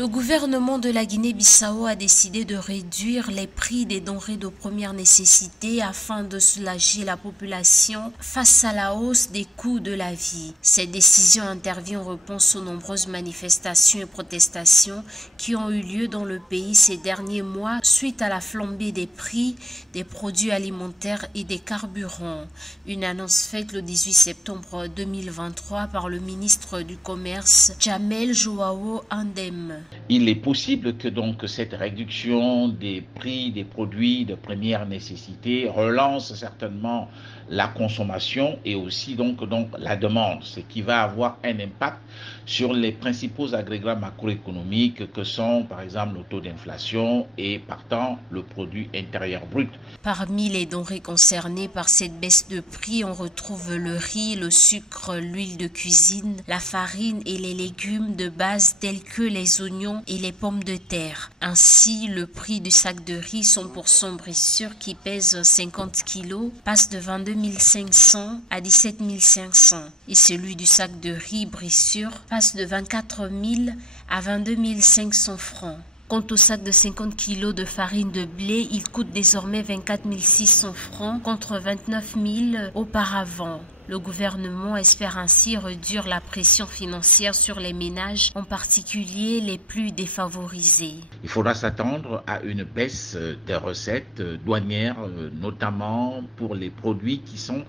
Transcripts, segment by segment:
Le gouvernement de la Guinée-Bissau a décidé de réduire les prix des denrées de première nécessité afin de soulager la population face à la hausse des coûts de la vie. Cette décision intervient en réponse aux nombreuses manifestations et protestations qui ont eu lieu dans le pays ces derniers mois suite à la flambée des prix des produits alimentaires et des carburants. Une annonce faite le 18 septembre 2023 par le ministre du Commerce, Jamel Joao Andem. Il est possible que donc cette réduction des prix des produits de première nécessité relance certainement la consommation et aussi donc la demande, ce qui va avoir un impact sur les principaux agrégats macroéconomiques que sont par exemple le taux d'inflation et partant le produit intérieur brut. Parmi les denrées concernées par cette baisse de prix, on retrouve le riz, le sucre, l'huile de cuisine, la farine et les légumes de base tels que les oignons et les pommes de terre. Ainsi, le prix du sac de riz 100% brissure qui pèse 50 kg passe de 22 500 à 17 500 et celui du sac de riz brissure passe de 24 000 à 22 500 francs. Quant au sac de 50 kg de farine de blé, il coûte désormais 24 600 francs contre 29 000 auparavant. Le gouvernement espère ainsi réduire la pression financière sur les ménages, en particulier les plus défavorisés. Il faudra s'attendre à une baisse des recettes douanières, notamment pour les produits qui sont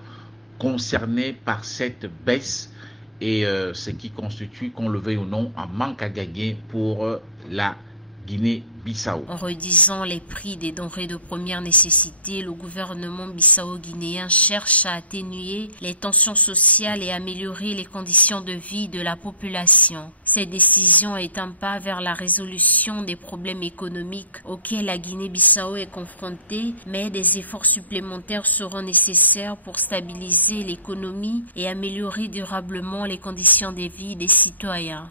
concernés par cette baisse et ce qui constitue, qu'on le veuille ou non, un manque à gagner pour la Guinée-Bissau. En réduisant les prix des denrées de première nécessité, le gouvernement bissau-guinéen cherche à atténuer les tensions sociales et améliorer les conditions de vie de la population. Cette décision est un pas vers la résolution des problèmes économiques auxquels la Guinée-Bissau est confrontée, mais des efforts supplémentaires seront nécessaires pour stabiliser l'économie et améliorer durablement les conditions de vie des citoyens.